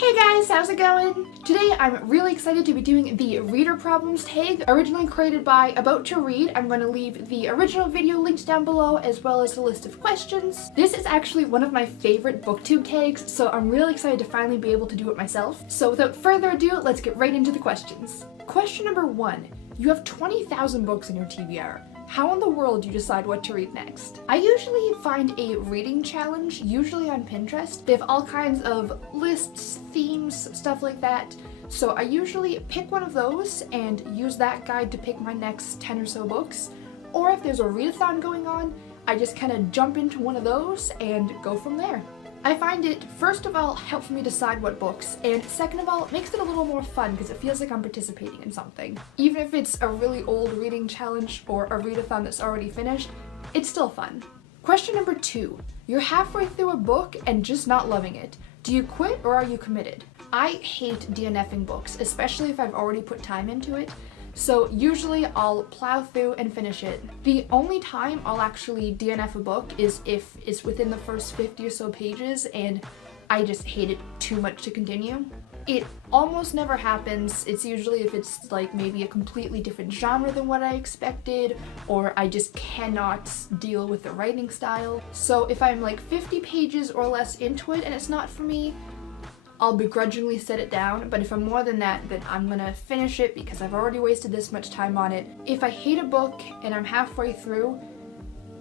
Hey guys, how's it going? Today I'm really excited to be doing the reader problems tag, originally created by About to Read. I'm going to leave the original video linked down below as well as a list of questions. This is actually one of my favorite booktube tags, so I'm really excited to finally be able to do it myself. So without further ado, let's get right into the questions. Question number 1. You have 20,000 books in your TBR. How in the world do you decide what to read next? I usually find a reading challenge, usually on Pinterest. They have all kinds of lists, themes, stuff like that. So I usually pick one of those and use that guide to pick my next 10 or so books. Or if there's a readathon going on, I just kind of jump into one of those and go from there. I find it, first of all, helps me decide what books, and second of all, it makes it a little more fun because it feels like I'm participating in something. Even if it's a really old reading challenge or a readathon that's already finished, it's still fun. Question number 2. You're halfway through a book and just not loving it. Do you quit or are you committed? I hate DNFing books, especially if I've already put time into it. So usually I'll plow through and finish it. The only time I'll actually DNF a book is if it's within the first 50 or so pages and I just hate it too much to continue. It almost never happens. It's usually if it's like maybe a completely different genre than what I expected, or I just cannot deal with the writing style. So if I'm like 50 pages or less into it and it's not for me, I'll begrudgingly set it down, but if I'm more than that, then I'm gonna finish it because I've already wasted this much time on it. If I hate a book and I'm halfway through,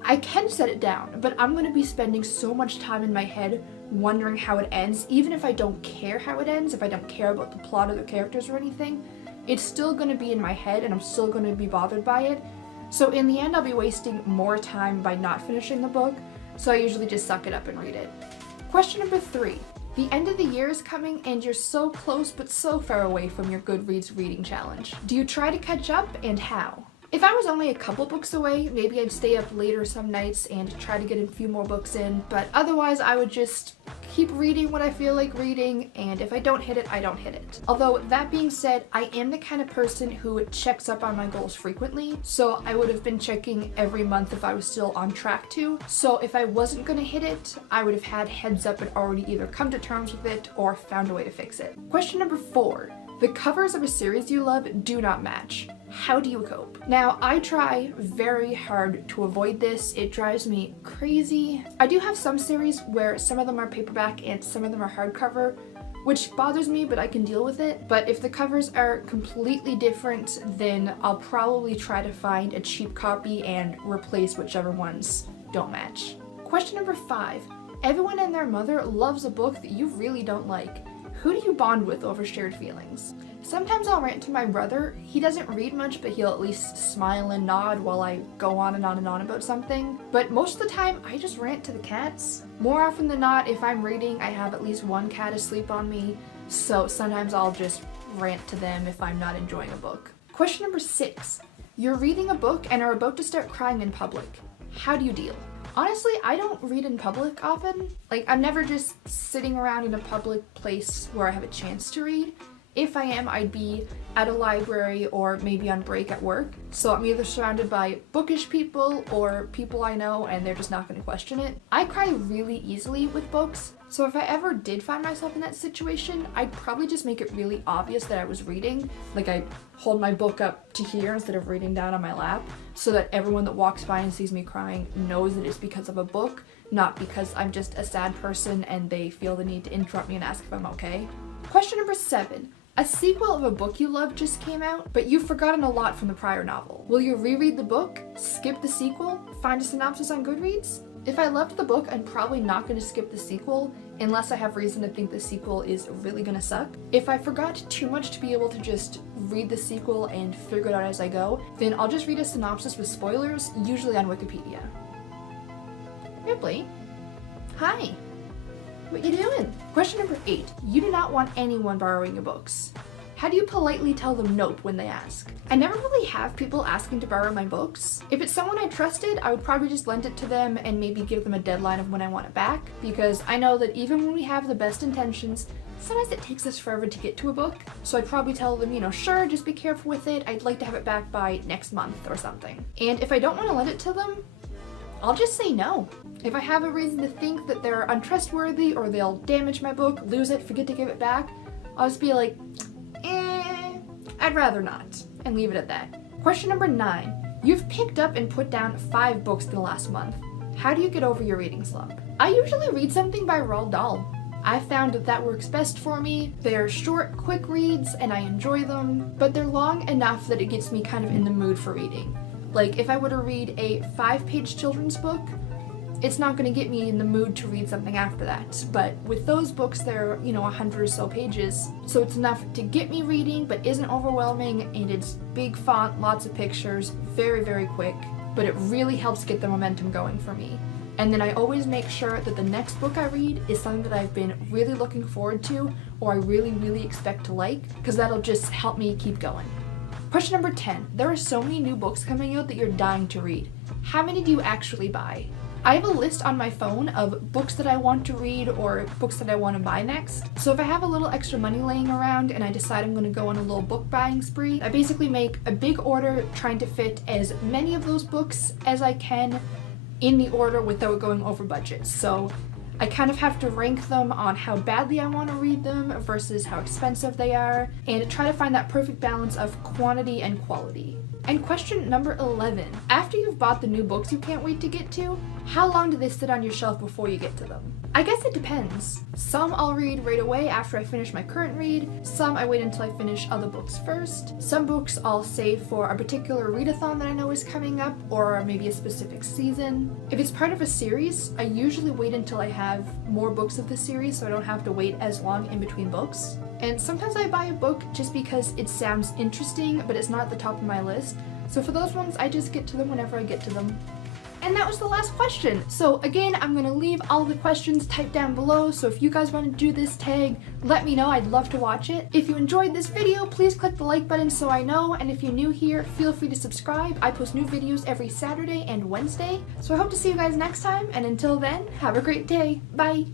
I can set it down, but I'm gonna be spending so much time in my head wondering how it ends, even if I don't care how it ends, if I don't care about the plot or the characters or anything, it's still gonna be in my head and I'm still gonna be bothered by it. So in the end, I'll be wasting more time by not finishing the book, so I usually just suck it up and read it. Question number 3. The end of the year is coming and you're so close but so far away from your Goodreads reading challenge. Do you try to catch up and how? If I was only a couple books away, maybe I'd stay up later some nights and try to get a few more books in, but otherwise I would just keep reading what I feel like reading, and if I don't hit it, I don't hit it. Although, that being said, I am the kind of person who checks up on my goals frequently, so I would have been checking every month if I was still on track to. So if I wasn't gonna hit it, I would have had heads up and already either come to terms with it or found a way to fix it. Question number 4. The covers of a series you love do not match. How do you cope? Now, I try very hard to avoid this. It drives me crazy. I do have some series where some of them are paperback and some of them are hardcover, which bothers me, but I can deal with it. But if the covers are completely different, then I'll probably try to find a cheap copy and replace whichever ones don't match. Question number 5. Everyone and their mother loves a book that you really don't like. Who do you bond with over shared feelings? Sometimes I'll rant to my brother. He doesn't read much, but he'll at least smile and nod while I go on and on and on about something. But most of the time, I just rant to the cats. More often than not, if I'm reading, I have at least one cat asleep on me, so sometimes I'll just rant to them if I'm not enjoying a book. Question number 6. You're reading a book and are about to start crying in public. How do you deal? Honestly, I don't read in public often. Like, I'm never just sitting around in a public place where I have a chance to read. If I am, I'd be at a library or maybe on break at work. So I'm either surrounded by bookish people or people I know and they're just not going to question it. I cry really easily with books, so if I ever did find myself in that situation, I'd probably just make it really obvious that I was reading. Like, I hold my book up to here instead of reading down on my lap, so that everyone that walks by and sees me crying knows that it's because of a book, not because I'm just a sad person and they feel the need to interrupt me and ask if I'm okay. Question number 7. A sequel of a book you love just came out, but you've forgotten a lot from the prior novel. Will you reread the book, skip the sequel, find a synopsis on Goodreads? If I loved the book, I'm probably not going to skip the sequel unless I have reason to think the sequel is really going to suck. If I forgot too much to be able to just read the sequel and figure it out as I go, then I'll just read a synopsis with spoilers, usually on Wikipedia. Ripley? Hi. What you doing? Question number 8. You do not want anyone borrowing your books. How do you politely tell them nope when they ask? I never really have people asking to borrow my books. If it's someone I trusted, I would probably just lend it to them and maybe give them a deadline of when I want it back, because I know that even when we have the best intentions, sometimes it takes us forever to get to a book. So I'd probably tell them, sure, just be careful with it. I'd like to have it back by next month or something. And if I don't want to lend it to them, I'll just say no. If I have a reason to think that they're untrustworthy or they'll damage my book, lose it, forget to give it back, I'll just be like, I'd rather not, and leave it at that. Question number 9. You've picked up and put down 5 books in the last month. How do you get over your reading slump? I usually read something by Roald Dahl. I found that works best for me. They're short, quick reads, and I enjoy them, but they're long enough that it gets me kind of in the mood for reading. Like, if I were to read a 5-page children's book, it's not going to get me in the mood to read something after that. But with those books, they're, 100 or so pages, so it's enough to get me reading, but isn't overwhelming, and it's big font, lots of pictures, very, very quick, but it really helps get the momentum going for me. And then I always make sure that the next book I read is something that I've been really looking forward to, or I really, really expect to like, because that'll just help me keep going. Question number 10. There are so many new books coming out that you're dying to read. How many do you actually buy? I have a list on my phone of books that I want to read or books that I want to buy next. So if I have a little extra money laying around and I decide I'm going to go on a little book buying spree, I basically make a big order trying to fit as many of those books as I can in the order without going over budget. So I kind of have to rank them on how badly I want to read them versus how expensive they are, and try to find that perfect balance of quantity and quality. And question number 11. After you've bought the new books you can't wait to get to, how long do they sit on your shelf before you get to them? I guess it depends. Some I'll read right away after I finish my current read, some I wait until I finish other books first, some books I'll save for a particular readathon that I know is coming up, or maybe a specific season. If it's part of a series, I usually wait until I have more books of the series so I don't have to wait as long in between books. And sometimes I buy a book just because it sounds interesting, but it's not at the top of my list. So for those ones, I just get to them whenever I get to them. And that was the last question. So again, I'm gonna leave all the questions typed down below, so if you guys want to do this tag, let me know. I'd love to watch it. If you enjoyed this video, please click the like button so I know, and if you're new here, feel free to subscribe. I post new videos every Saturday and Wednesday. So I hope to see you guys next time, and until then, have a great day. Bye!